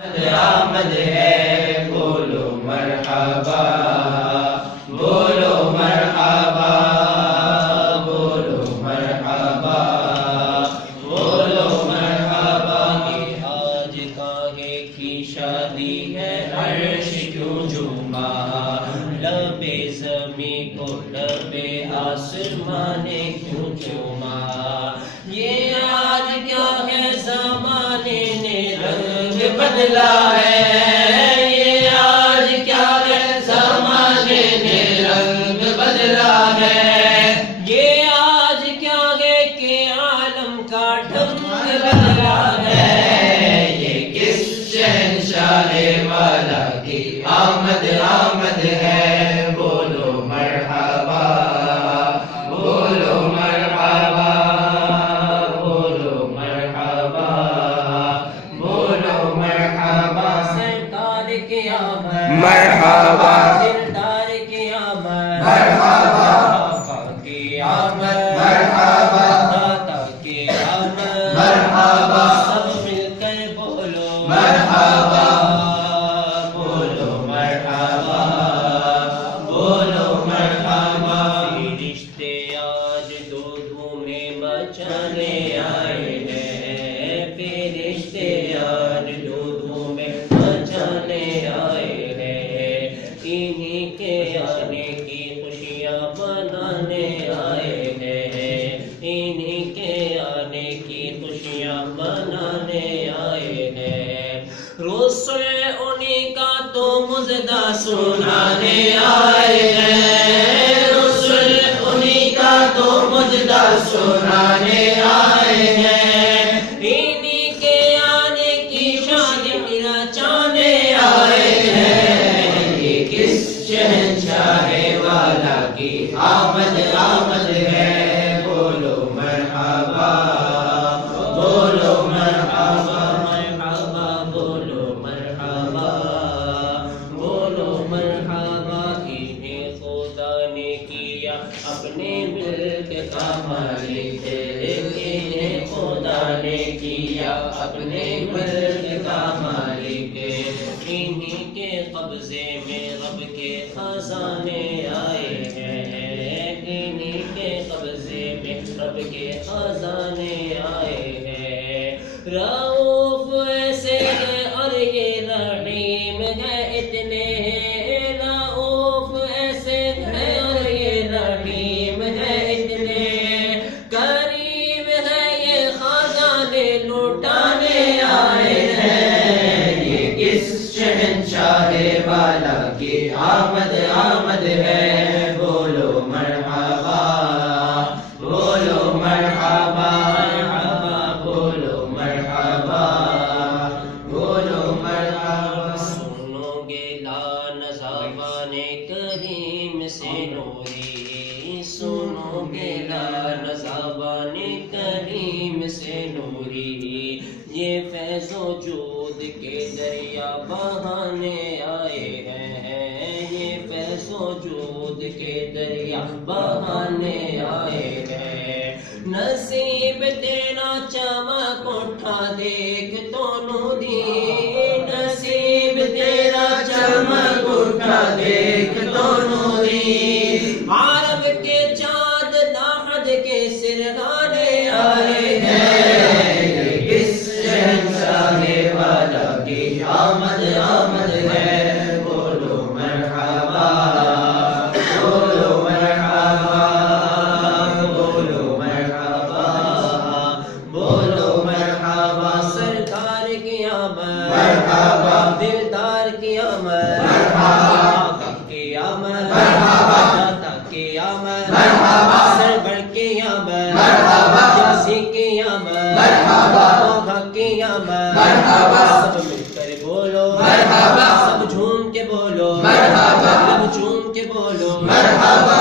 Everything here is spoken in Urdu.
آمد ہے بولو مرحبا، بولو مرحبا، بولو مرحبا، بولو مرحبا۔ آج کاہے کی شادی ہے عرش کیوں جھوما، لب زمیں کو لب آسمان نے کیوں چوما۔ یہ آج کیا ہے زمانے نے رنگ بدلا ہے، یہ آج کیا ہے زمانے نے رنگ بدلا ہے، یہ آج کیا ہے کہ عالم کا ڈھنگ بدلا ہے۔ یہ کس شہنشاہ والا کی آمد آمد ہے، بولو مرحبا، بولو مرحبا، بولو مرحبا، بولو مرحبا۔ سرکار کی آمد مرحبا، دلدار کی آمد مرحبا، آقا کی آمد مرحبا، داتا کی آمد مرحبا، سب مل کر بولو مرحبا، بولو مرحبا، بولو مرحبا۔ فرشتے آج دو دھومیں مچانے آئے ہیں، فرشتے آج دو دھومیں مچانے آئے ہیں، انہی کے آنے کی خوشیاں منانے آئے ہیں، انہی کے آنے کی خوشیاں منانے آئے ہیں۔ رسول انہی کا تو مژدہ سنانے آئے ہیں، رسول انہی کا تو مژدہ سنانے آئے ہیں، انہی کے آنے کی شادی رچانے آئے ہیں۔ یہ کس شہنشاہ والا کی آمد آمد ہے، بولو مرحبا، بولو مرحبا، مرحبا، بولو مرحبا، بولو مرحبا۔ انہیں خدا نے کیا اپنے ملک کا مالک، انہیں خدا نے کیا اپنے ملک کا مالک، انہی کے قبضے میں رب کے خزانے آئے ہیں، انہی کے قبضے میں رب کے خزانے آئے ہیں۔ رؤوف ایسے ہے اور یہ رحیم ہے اتنے ہیں، رؤوف ایسے ہے اور یہ رحیم ہے اتنے، کریم ہے یہ خزانے لوٹانے آئے ہیں۔ یہ کس شہنشاہ والا کی آمد آمد ہے، بولو مرحبا، بولو مرحبا، مرحبا، بولو مرحبا، بولو مرحبا۔ سنو گے لان زبان کریم سے نوری، سنو گے لان زبان کریم سے نوری، یہ فیض و جود کے دریا بہانے آئے ہیں، یہ فیض و جود کے دریا بہانے آئے ہیں۔ نصیب تیرا چمک اٹھا دیکھ تو نوری، نصیب تیرا چمک اٹھا دیکھ تو نوری، عرب کے چاند لاحد کے سرغانے آئے ہیں۔ اس شہنشاہ والا کی آمد آمد ہے، بولو مرحبا، بولو مرحبا، بولو مرحبا، بولو مرحبا۔ سرکار کی آمد مرحبا، دلدار کی آمد مرحبا، آقا کی آمد مرحبا، داتا کی آمد مرحبا، سرور کی آمد مرحبا، جاسی کی آمد مرحبا، آقا کی آمد مرحبا، سب مل کر بولو مرحبا، سب جھوم کے بولو مرحبا، سب جھوم کے بولو مرحبا،